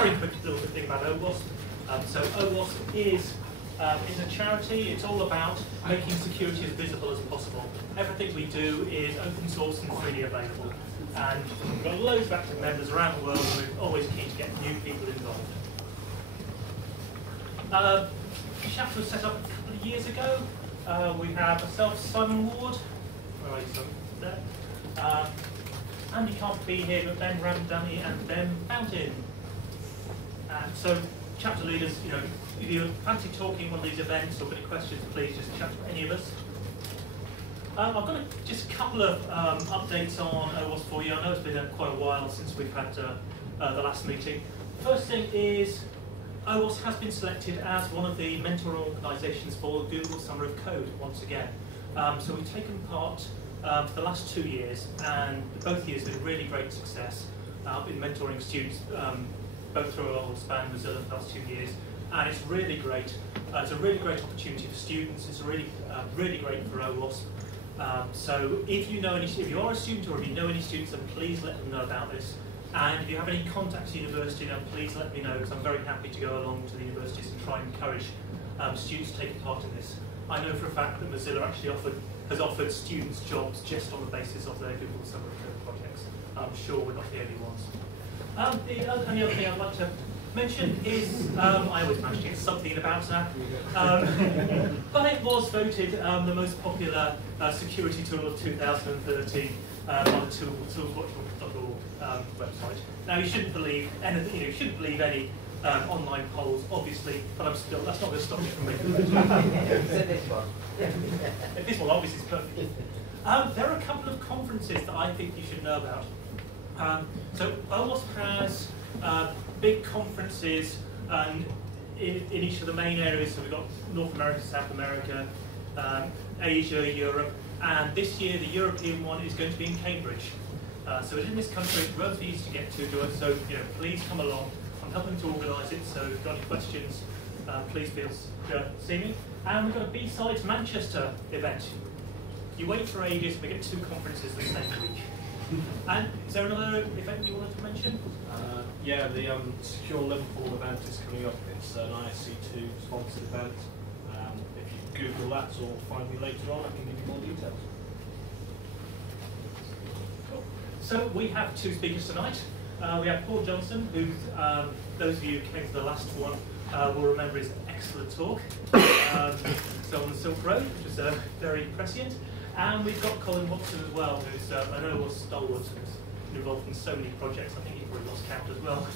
very quick little thing about OWASP. So OWASP is a charity. It's all about making security as visible as possible. Everything we do is open source and freely available. And we've got loads of active members around the world, and we're always keen to get new people involved. The chapter was set up a couple of years ago. We have myself, Simon Ward. Where are you, Simon? There. Andy can't be here, but Ben Ramdani and Ben Fountain. So, chapter leaders, if you fancy talking at one of these events or got any questions, please just chat to any of us. I've got just a couple of updates on OWASP for you. I know it's been quite a while since we've had the last meeting. First thing is, OWASP has been selected as one of the mentor organisations for Google Summer of Code once again. So we've taken part for the last 2 years, and both years have been really great success in mentoring students, both through OWASP and Mozilla for the last 2 years. And it's really great. It's a really great opportunity for students. It's really great for OWASP. So if you are a student or if you know any students, then please let them know about this. And if you have any contacts at university, then please let me know, because I'm very happy to go along to the universities and try and encourage students to take part in this. I know for a fact that Mozilla actually has offered students jobs just on the basis of their Google Summer of Code projects. I'm sure we're not the only ones. The only other thing I'd like to mention is, I always manage to get something about that, but it was voted the most popular security tool of 2013 on the toolswatch.org website. Now, you shouldn't believe anything. You shouldn't believe any online polls, obviously, but that's not going to stop you from making it. This one. This one obviously is perfect. There are a couple of conferences that I think you should know about. So OWASP has big conferences in each of the main areas. So we've got North America, South America, Asia, Europe, and this year the European one is going to be in Cambridge. So it's in this country, it's relatively easy to get to. So please come along. I'm helping to organise it. So if you've got any questions, please feel see me. And we've got a B-Sides Manchester event. You wait for ages, and we get 2 conferences the same week. And is there another event you wanted to mention? Yeah, the Secure Liverpool event is coming up. It's an ISC2 sponsored event. If you Google that or find me later on, I can give you more details. Cool. So we have 2 speakers tonight. We have Paul Johnston, who those of you who came to the last one will remember his excellent talk. So on the Silk Road, which was very prescient. And we've got Colin Watson as well, who's I know was stalwart, who's involved in so many projects. I think he probably lost count as well.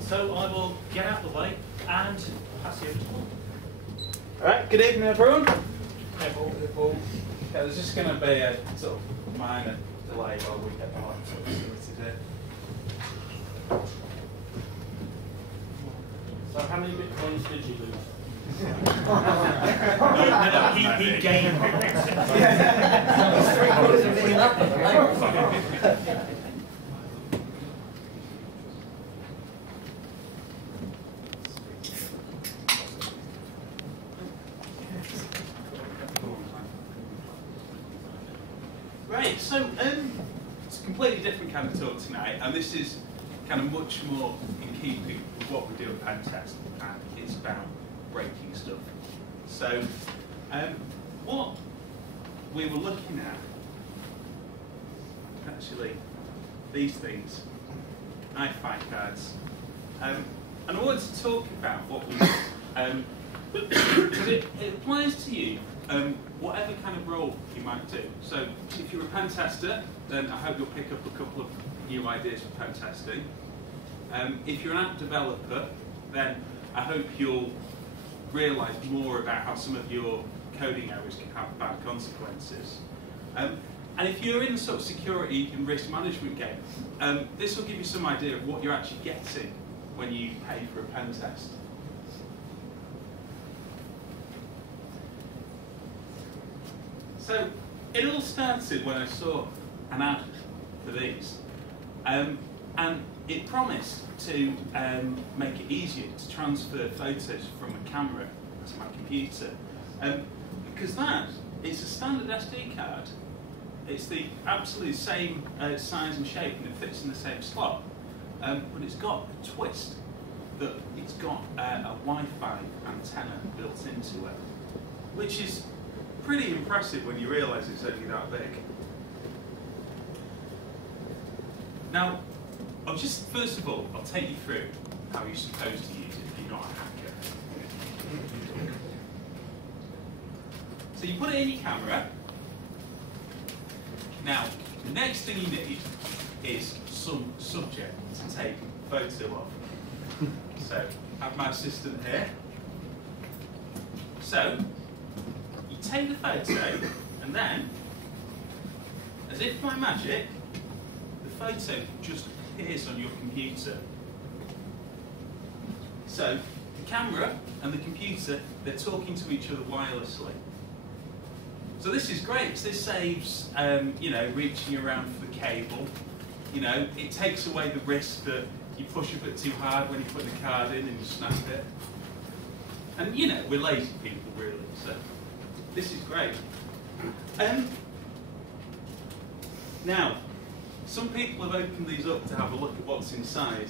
So I will get out of the way and pass you over to Paul. All right. Good evening, everyone. Hey, Paul. Yeah, there's just going to be a sort of minor delay while we get the lights sorted here. So how many bitcoins did you lose? He gained. Right, so it's a completely different kind of talk tonight, and this is kind of much more in keeping with what we do at Pentest, and it's about breaking stuff. So, what we were looking at, actually, these things, EyeFi cards, and I wanted to talk about what we, because it applies to you, whatever kind of role you might do. So, if you're a pen tester, then I hope you'll pick up a couple of new ideas for pen testing. If you're an app developer, then I hope you'll realise more about how some of your coding errors can have bad consequences. And if you're in the sort of security and risk management game, this will give you some idea of what you're actually getting when you pay for a pen test. So it all started when I saw an ad for these, and it promised to make it easier to transfer photos from a camera to my computer, because that is a standard SD card. It's the absolute same size and shape, and it fits in the same slot. but it's got a twist that it's got a Wi-Fi antenna built into it, which is pretty impressive when you realise it's only that big. Now, first of all, I'll take you through how you're supposed to use it if you're not a hacker. So you put it in your camera. Now, the next thing you need is some subject to take a photo of. So, I have my assistant here. So, you take the photo, and then, as if by magic, the photo just appears on your computer. So, the camera and the computer, they're talking to each other wirelessly. So this is great, because this saves, you know, reaching around for the cable. You know, it takes away the risk that you push a bit too hard when you put the card in and you snap it. And, you know, we're lazy people, really, so this is great. Now, some people have opened these up to have a look at what's inside.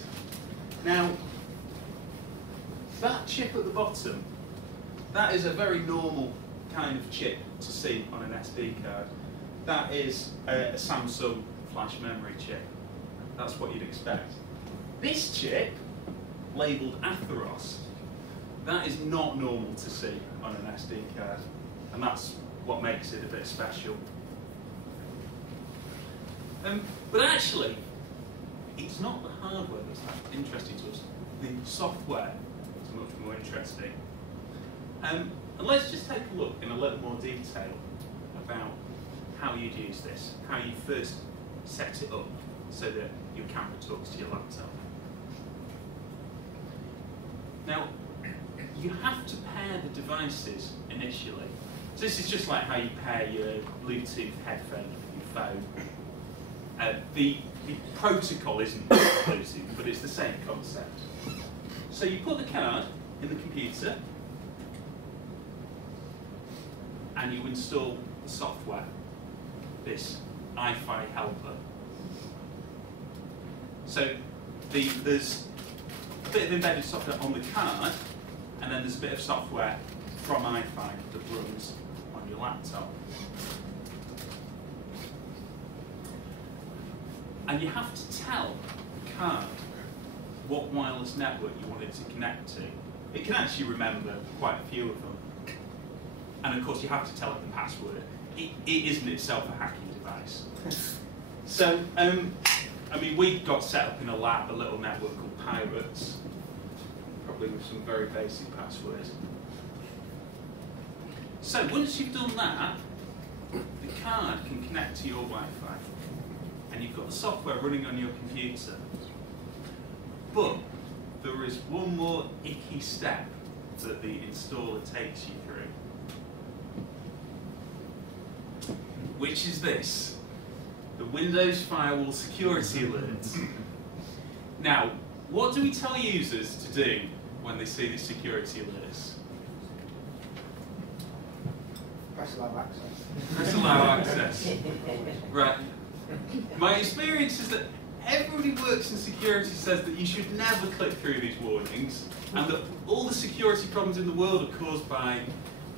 Now, that chip at the bottom, that is a very normal kind of chip to see on an SD card. That is a Samsung flash memory chip. That's what you'd expect. This chip, labelled Atheros, that is not normal to see on an SD card, and that's what makes it a bit special. But actually, it's not the hardware that's that interesting to us. The software is much more interesting. And let's just take a look in a little more detail about how you'd use this, how you first set it up so that your camera talks to your laptop. Now, you have to pair the devices initially. So this is just like how you pair your Bluetooth headphone with your phone. The protocol isn't Bluetooth, but it's the same concept. So you put the card in the computer, and you install the software, this EyeFi helper. So there's a bit of embedded software on the card, and then there's a bit of software from EyeFi that runs on your laptop. And you have to tell the card what wireless network you want it to connect to. It can actually remember quite a few of them. And of course you have to tell it the password. It isn't itself a hacking device. So, I mean, we got set up in a lab, a little network called Pirates, probably with some very basic passwords. So once you've done that, the card can connect to your Wi-Fi, and you've got the software running on your computer. But there is one more icky step that the installer takes you through, which is this: the Windows Firewall security alerts. Now, what do we tell users to do when they see these security alerts? Press allow access. Press allow access. Right. My experience is that everybody who works in security says that you should never click through these warnings, and that all the security problems in the world are caused by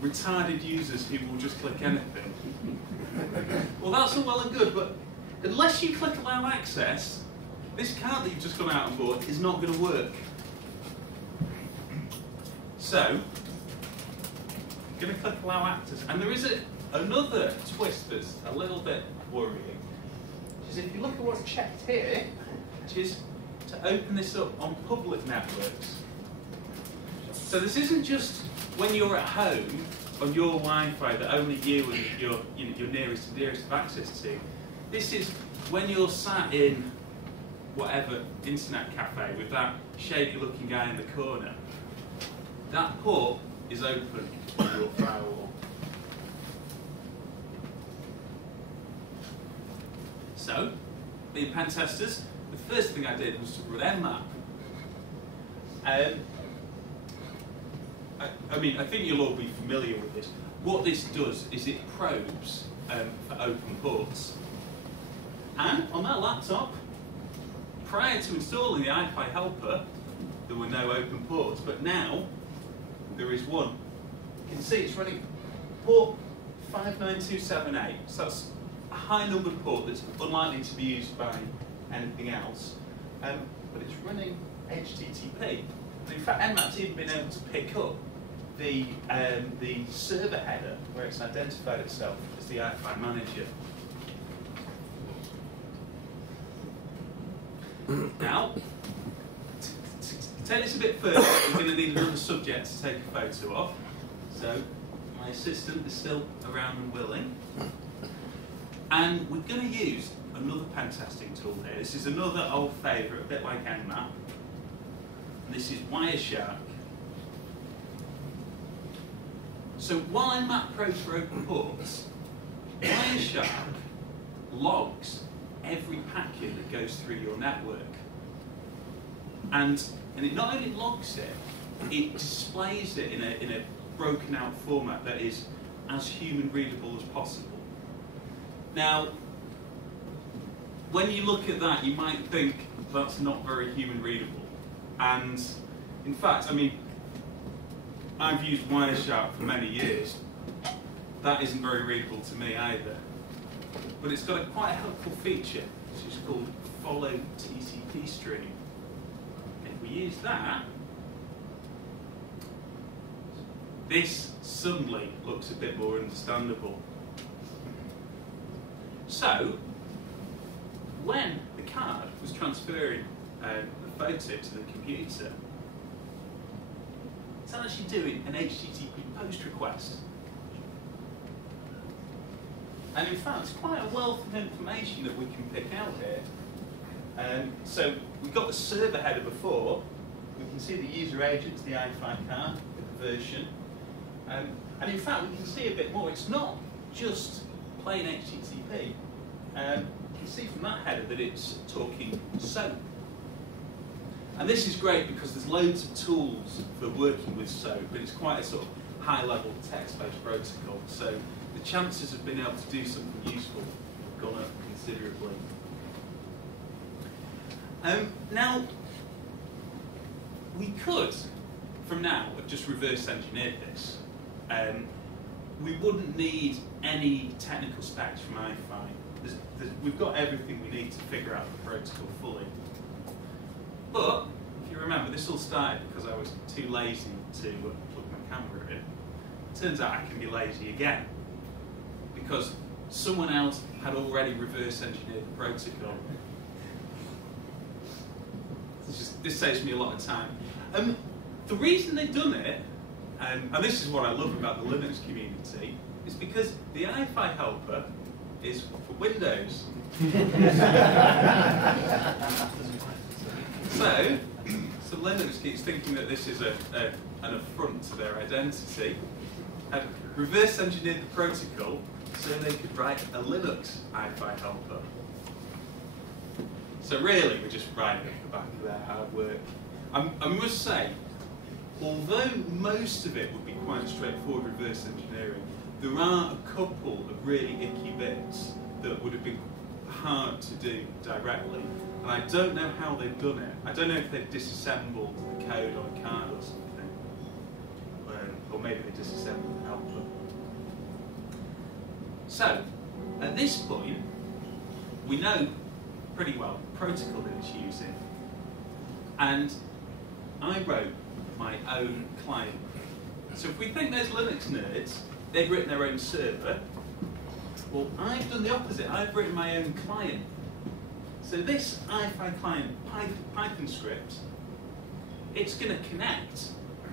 retarded users who will just click anything. Well, that's all well and good, but unless you click allow access, this card that you've just gone out and bought is not going to work. So, you're going to click allow access, and there is another twist that's a little bit worrying, which is if you look at what's checked here, which is to open this up on public networks. So this isn't just when you're at home on your Wi-Fi that only you and your nearest and dearest have access to. This is when you're sat in whatever internet cafe with that shaky looking guy in the corner. That port is open on your firewall. So, being pen testers, the first thing I did was to run Nmap. I mean, I think you'll all be familiar with this. What this does is it probes for open ports. And on that laptop, prior to installing the EyeFi helper, there were no open ports, but now there is one. You can see it's running port 59278, so that's a high numbered port that's unlikely to be used by anything else, but it's running HTTP. And in fact, NMAP's even been able to pick up the server header where it's identified itself as the EyeFi manager. Now, to take this a bit further, we're going to need another subject to take a photo of. So, my assistant is still around and willing. And we're going to use another pen testing tool here. This is another old favourite, a bit like Nmap. And this is Myesha. So while Nmap Pro for open ports, Myesha logs every packet that goes through your network. And it not only logs it, it displays it in a broken out format that is as human readable as possible. Now, when you look at that, you might think that's not very human readable. And in fact, I mean, I've used Wireshark for many years. That isn't very readable to me either. But it's got quite a helpful feature, which is called follow tcpstring. If we use that, this suddenly looks a bit more understandable. So, when the card was transferring the photo to the computer, it's actually doing an HTTP post request. And in fact, it's quite a wealth of information that we can pick out here. So we've got the server header before. We can see the user agents, the EyeFi card with the version. And in fact, we can see a bit more. It's not just plain HTTP. You can see from that header that it's talking SOAP. And this is great because there's loads of tools for working with SOAP, but it's quite a sort of high-level text-based protocol. So the chances of being able to do something useful have gone up considerably. Now, we could, from now, have just reverse engineered this. We wouldn't need any technical specs from EyeFi. We've got everything we need to figure out the protocol fully. But, if you remember, this all started because I was too lazy to plug my camera in. Turns out I can be lazy again, because someone else had already reverse engineered the protocol. This saves me a lot of time. The reason they've done it, and this is what I love about the Linux community, is because the EyeFi helper is for Windows. So Linux keeps thinking that this is an affront to their identity, and reverse engineered the protocol so they could write a Linux EyeFi helper. So really, we're just riding off the back of their hard work. I must say, although most of it would be quite straightforward reverse engineering, there are a couple of really icky bits that would have been hard to do directly. And I don't know how they've done it. I don't know if they've disassembled the code on a card or something. Or maybe they disassembled the helper. So, at this point, we know pretty well the protocol that it's using. And I wrote my own client. So if we think there's Linux nerds, they've written their own server. Well, I've done the opposite. I've written my own client. So this EyeFi client Python script, it's going to connect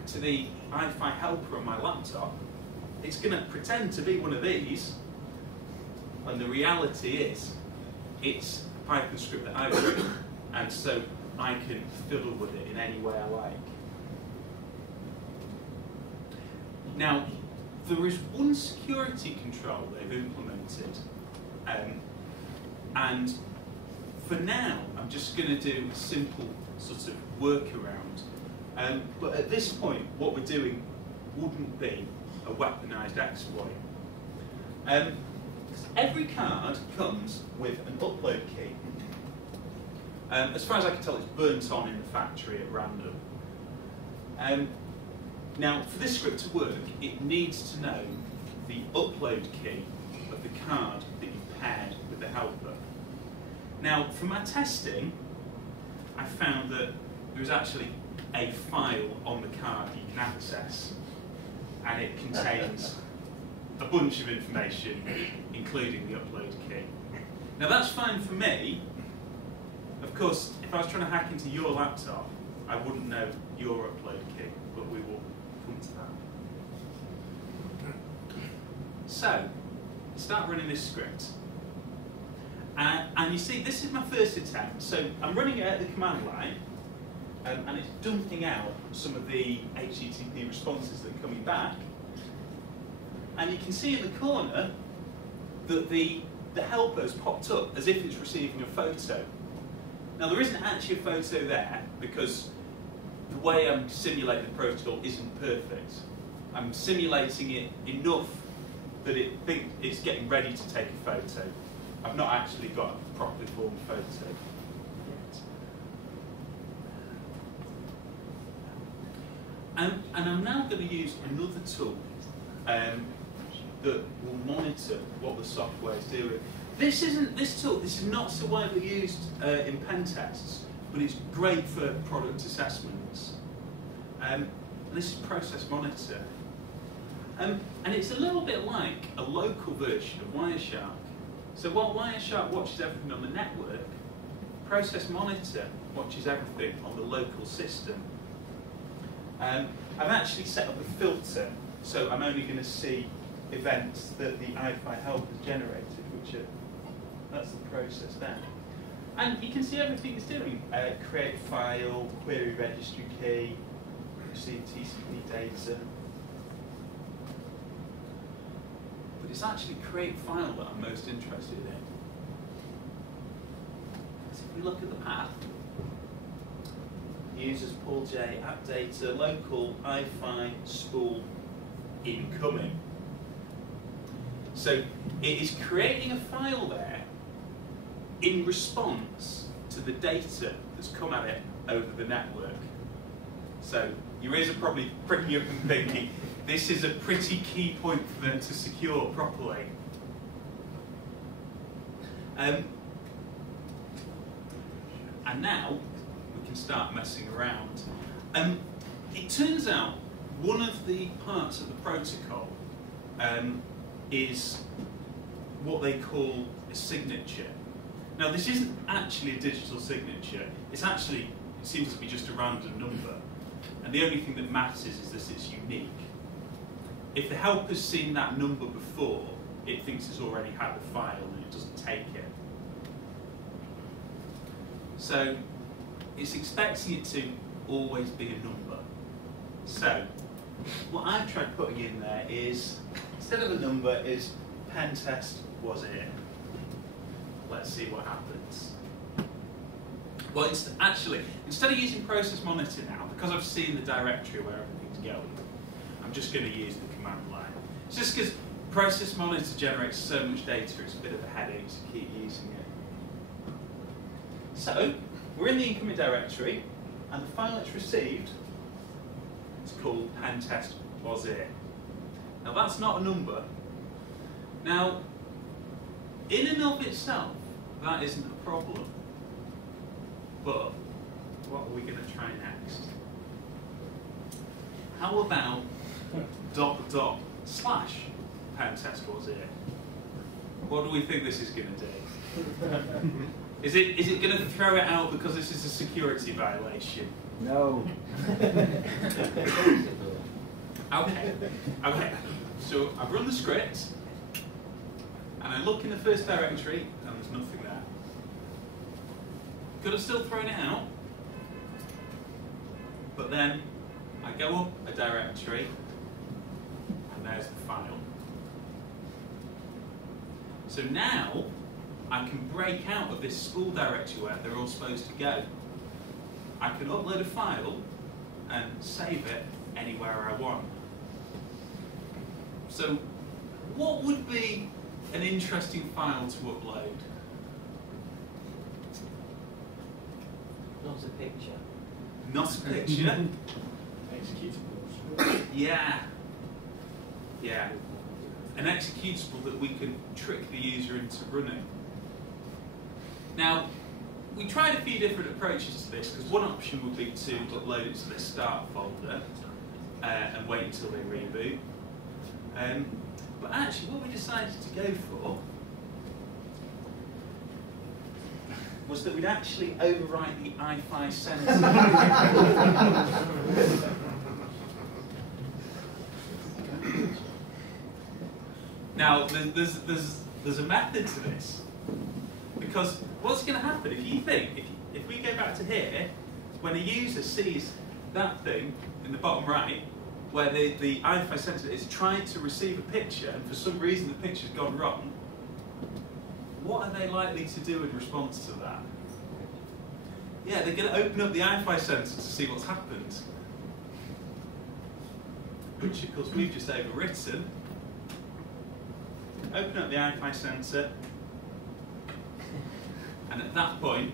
to the EyeFi helper on my laptop. It's going to pretend to be one of these, when the reality is it's a Python script that I've written, and so I can fiddle with it in any way I like. Now, there is one security control they've implemented, and for now, I'm just going to do a simple sort of workaround. But at this point, what we're doing wouldn't be a weaponized exploit. Every card comes with an upload key. As far as I can tell, it's burnt on in the factory at random. Now, for this script to work, it needs to know the upload key of the card that you paired with the helper. Now, from my testing, I found that there is actually a file on the card that you can access, and it contains a bunch of information, including the upload key. Now, that's fine for me. Of course, if I was trying to hack into your laptop, I wouldn't know your upload key, but we will come to that. So, start running this script. And you see, this is my first attempt. So I'm running it at the command line, and it's dumping out some of the HTTP responses that are coming back. And you can see in the corner that the helper has popped up as if it's receiving a photo. Now, there isn't actually a photo there because the way I'm simulating the protocol isn't perfect. I'm simulating it enough that it thinks it's getting ready to take a photo. I've not actually got a properly formed photo yet. And I'm now going to use another tool that will monitor what the software is doing. This tool is not so widely used in pen tests, but it's great for product assessments. And this is Process Monitor. And it's a little bit like a local version of Wireshark. So while Wireshark watches everything on the network, Process Monitor watches everything on the local system. I've actually set up a filter, so I'm only going to see events that the EyeFi help has generated, which are, that's the process there. And you can see everything it's doing. Create file, query registry key, receive TCP data. But it's actually create file that I'm most interested in. So if we look at the path, users Paul J, app data, local, EyeFi, spool, incoming. So it is creating a file there in response to the data that's come at it over the network. So your ears are probably pricking up and thinking, this is a pretty key point for them to secure properly. And now we can start messing around. It turns out one of the parts of the protocol is what they call a signature. Now, this isn't actually a digital signature. It's actually, it seems to be just a random number. And the only thing that matters is that it's unique. If the helper's seen that number before, it thinks it's already had the file and it doesn't take it. So it's expecting it to always be a number. So what I've tried putting in there is, instead of a number, is Pentest was it. Let's see what happens. Well, actually, instead of using Process Monitor now, because I've seen the directory where everything's going, I'm just going to use the command line. It's just because Process Monitor generates so much data, it's a bit of a headache to keep using it. So, we're in the incoming directory, and the file it's received is called Pentest was it. Now, that's not a number. Now, in and of itself, that isn't a problem. But what are we going to try next? How about ... / Pentest was it? What do we think this is going to do? Is it going to throw it out because this is a security violation? No. Okay. So I've run the script, and I look in the first directory, and there's nothing there. Could have still thrown it out, but then I go up a directory, and there's the file. So now I can break out of this spool directory where they're all supposed to go. I can upload a file and save it anywhere I want. So what would be an interesting file to upload? Not a picture. Not a picture. Executables. Yeah. Yeah. An executable that we can trick the user into running. Now, we tried a few different approaches to this, because one option would be to upload it to the start folder and wait until they reboot. But actually, what we decided to go for was that we'd actually overwrite the EyeFi sensor. Now, there's a method to this, because what's going to happen if you think, if we go back to here, when a user sees that thing in the bottom right, where the EyeFi sensor is trying to receive a picture, and for some reason the picture's gone wrong, what are they likely to do in response to that? Yeah, they're going to open up the EyeFi sensor to see what's happened, which of course we've just overwritten. Open up the EyeFi sensor, and at that point,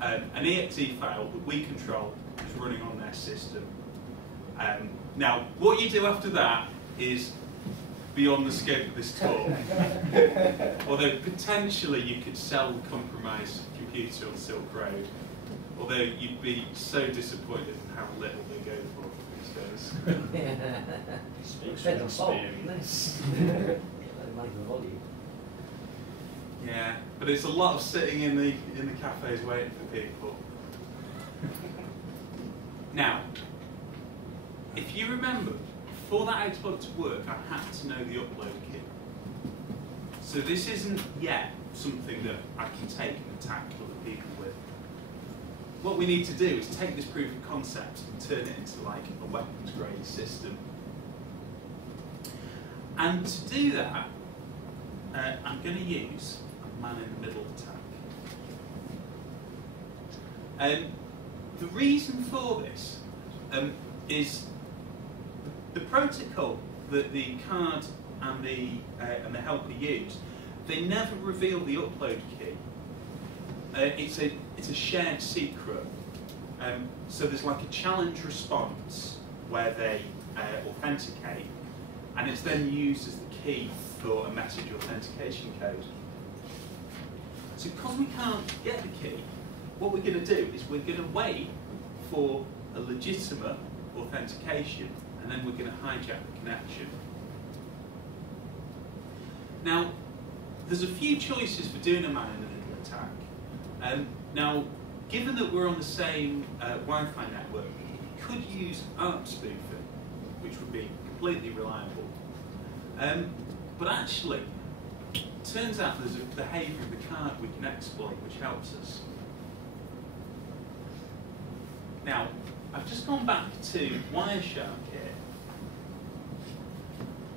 an exe file that we control is running on their system. Now, what you do after that is beyond the scope of this talk. Although potentially you could sell the compromised computer on Silk Road, although you'd be so disappointed in how little they go for these days. Speaks from experience. Yeah, but it's a lot of sitting in the cafes waiting for people. Now, if you remember, for that exploit to work, I had to know the upload key. So this isn't yet something that I can take and attack other people with. What we need to do is take this proof of concept and turn it into like a weapons-grade system. And to do that, I'm going to use a man-in-the-middle attack. The reason for this is the protocol that the card and the helper use. They never reveal the upload key. It's a shared secret. So there's like a challenge response where they authenticate, and it's then used as the key for a message authentication code. So because we can't get the key, what we're going to do is we're going to wait for a legitimate authentication, and then we're going to hijack the connection. Now, there's a few choices for doing a man-in-the-middle attack. Now, given that we're on the same Wi-Fi network, we could use ARP spoofing, which would be completely reliable. But actually, it turns out there's a behaviour of the card we can exploit which helps us. Now, I've just gone back to Myesha here,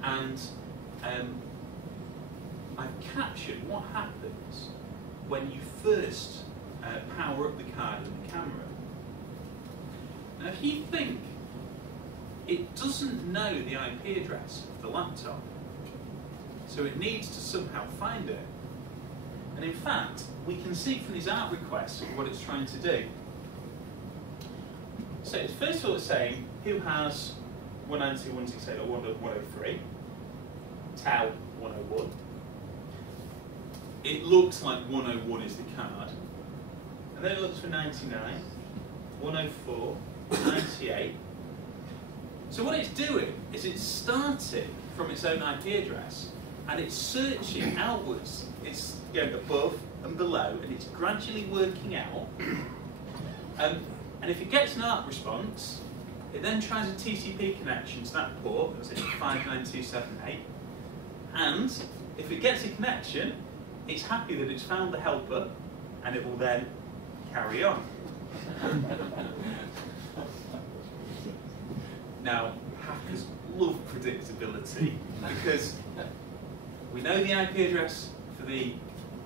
and I've captured what happens when you first power up the card and the camera. Now, if you think it doesn't know the IP address of the laptop, so it needs to somehow find it. And in fact, we can see from these ARP requests what it's trying to do. So it's first of all saying who has 192.168.1.103, tau 101. It looks like 101 is the card. And then it looks for 99, 104, 98. So what it's doing is it's starting from its own IP address and it's searching outwards. It's going above and below and it's gradually working out. And if it gets an ARP response, it then tries a TCP connection to that port, that's it, 59278. And if it gets a connection, it's happy that it's found the helper and it will then carry on. Now, hackers love predictability because we know the IP address for the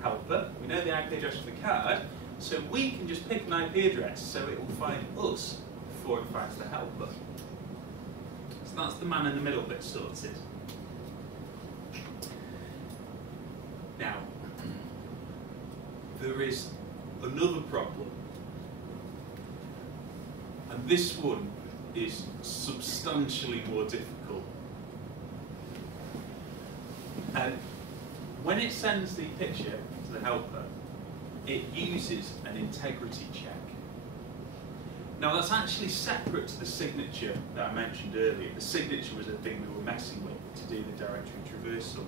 helper, we know the IP address for the card, so we can just pick an IP address so it will find us before it finds the helper. So that's the man in the middle bit sorted. Now, there is another problem This one is substantially more difficult. When it sends the picture to the helper, it uses an integrity check. Now that's actually separate to the signature that I mentioned earlier. The signature was the thing we were messing with to do the directory traversal.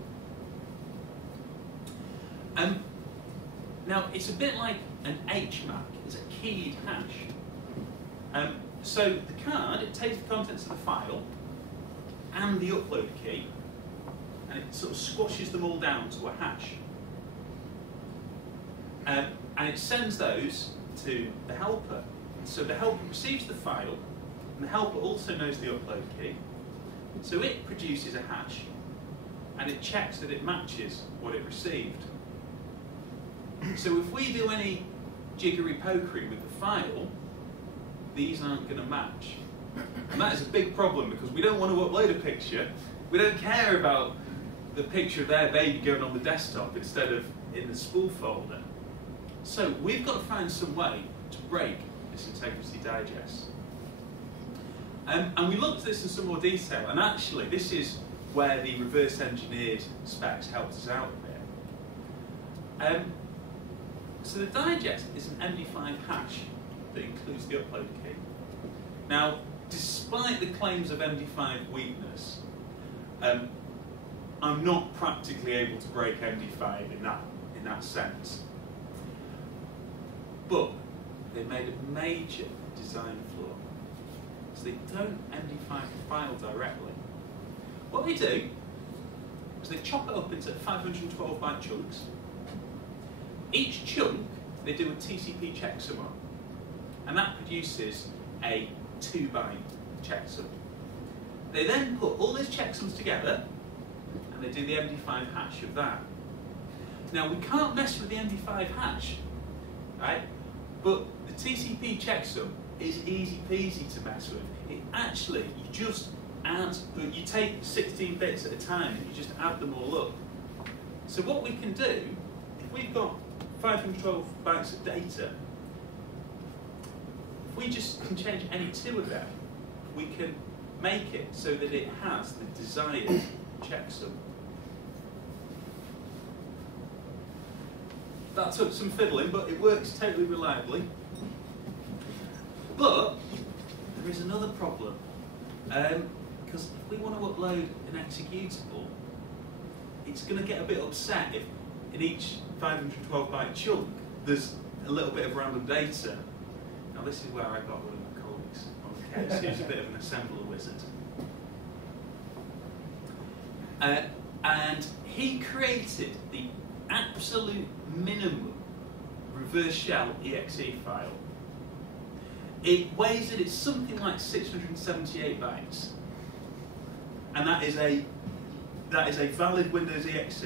Now it's a bit like an HMAC, it's a keyed hash. So the card, it takes the contents of the file and the upload key, and it sort of squashes them all down to a hash. And it sends those to the helper. So the helper receives the file, and the helper also knows the upload key. So it produces a hash, and it checks that it matches what it received. So if we do any jiggery-pokery with the file, these aren't going to match. And that is a big problem, because we don't want to upload a picture. We don't care about the picture of their baby going on the desktop instead of in the spool folder. So we've got to find some way to break this integrity digest. And we looked at this in some more detail, and actually this is where the reverse engineered specs helped us out a bit. So the digest is an MD5 hash that includes the upload key. Now, despite the claims of MD5 weakness, I'm not practically able to break MD5 in that sense. But they made a major design flaw. So they don't MD5 the file directly. What they do is they chop it up into 512 byte chunks. Each chunk they do a TCP checksum on, and that produces a 2-byte checksum. They then put all those checksums together, and they do the MD5 hash of that. Now we can't mess with the MD5 hash, right? But the TCP checksum is easy peasy to mess with. It actually, you just add, you take 16 bits at a time and you just add them all up. So what we can do, if we've got 512 bytes of data, if we just can change any two of them, we can make it so that it has the desired checksum. That took some fiddling, but it works totally reliably. But there is another problem, because if we want to upload an executable, it's going to get a bit upset if in each 512 byte chunk there's a little bit of random data. Now this is where I got one of my colleagues on the case who's a bit of an assembler wizard. And he created the absolute minimum reverse shell exe file. It weighs it, it's something like 678 bytes. And that is a valid Windows exe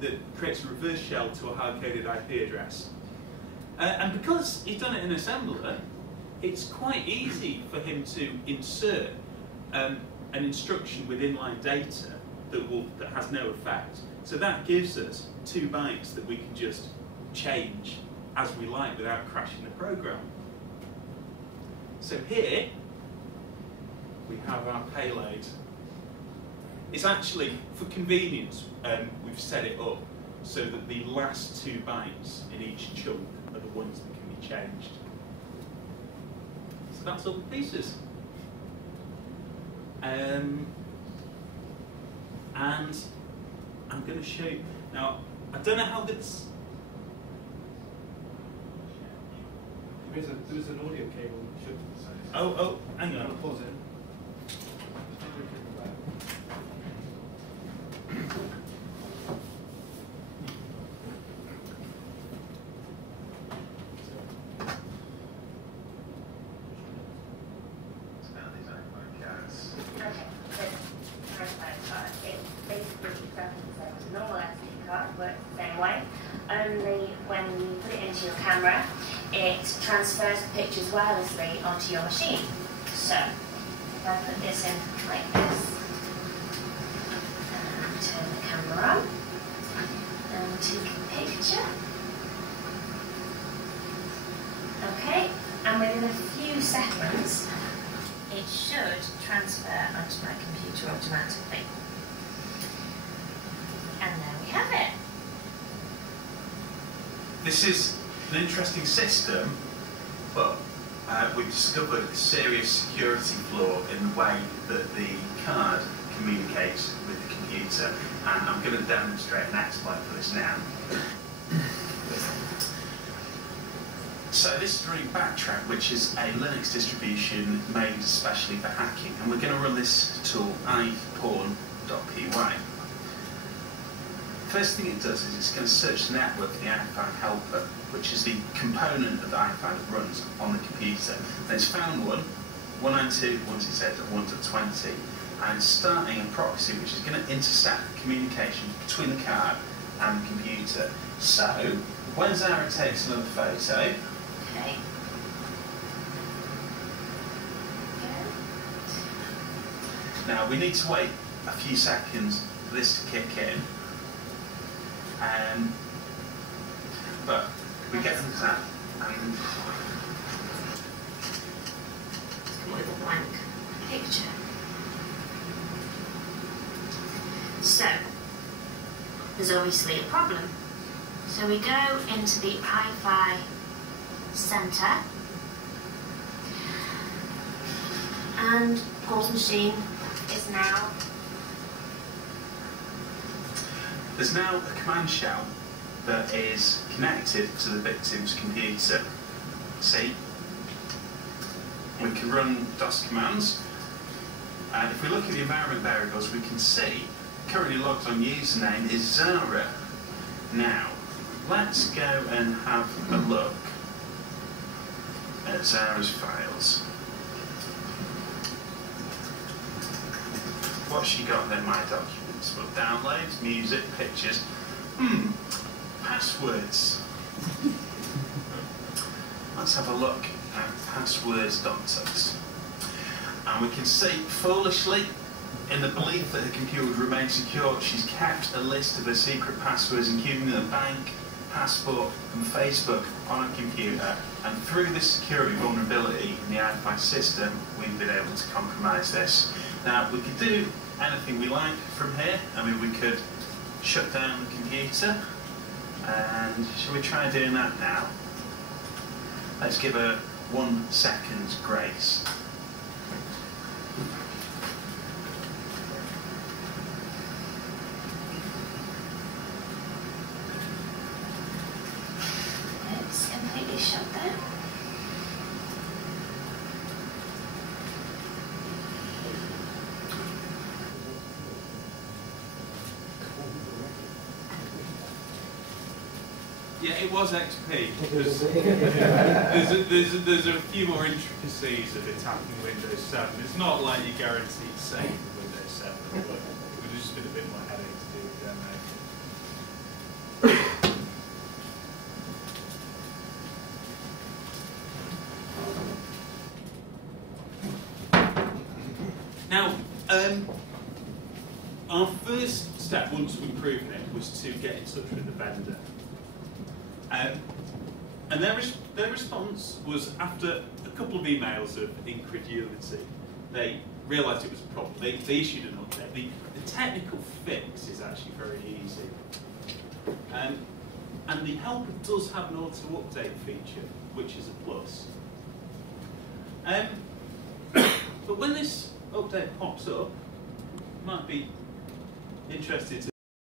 that creates a reverse shell to a hard-coded IP address. And because he's done it in assembler, it's quite easy for him to insert an instruction with inline data that has no effect. So that gives us 2 bytes that we can just change as we like without crashing the program. So here we have our payload. It's actually, for convenience, we've set it up so that the last 2 bytes in each chunk are the ones that can be changed. So that's all the pieces. And I'm going to show you. Now, I don't know how this... There is an audio cable. Oh, hang on. I'll pause it. Transfers the pictures wirelessly onto your machine. So, if I put this in like this, and turn the camera on, and take a picture. Okay, and within a few seconds, transfer onto my computer automatically. And there we have it. This is an interesting system, but we've discovered a serious security flaw in the way that the card communicates with the computer, and I'm going to demonstrate an exploit for this now. So this is running Backtrack, which is a Linux distribution made especially for hacking, and we're going to run this tool iPorn.py. First thing it does is it's going to search the network for the EyeFi helper, which is the component of the EyeFi that runs on the computer. And it's found one, 192.168.1.20, and it's starting a proxy which is going to intercept communication between the card and the computer. So, when Zara takes another photo, Okay. now we need to wait a few seconds for this to kick in. But we get into that, and Come with a blank picture. So, there's obviously a problem. So we go into the EyeFi Center, and Paul's machine is now. there's now a command shell that is connected to the victim's computer. See? We can run DOS commands, and if we look at the environment variables, we can see currently logged on username is Zara. Now, let's go and have a look at Zara's files. What's she got in my documents? Well, downloads, music, pictures. Passwords. Let's have a look at passwords.txt. And we can see, foolishly, in the belief that her computer would remain secure, she's kept a list of her secret passwords, including the bank, passport, and Facebook on her computer. And through this security vulnerability in the EyeFi system, we've been able to compromise this. Now, we could do anything we like from here. I mean, we could shut down the computer. And shall we try doing that now? Let's give her 1 second's grace. It's completely shut down. Yeah, it was XP, because there's a few more intricacies of attacking Windows 7. It's not like you're guaranteed safe with Windows 7, but it would have just been a bit more headache to do with Now, our first step, once we've proven it, was to get in touch with the vendor. And their response was, after a couple of emails of incredulity, they realised it was a problem. They issued an update. The technical fix is actually very easy. And the helper does have an auto-update feature, which is a plus. But when this update pops up, you might be interested to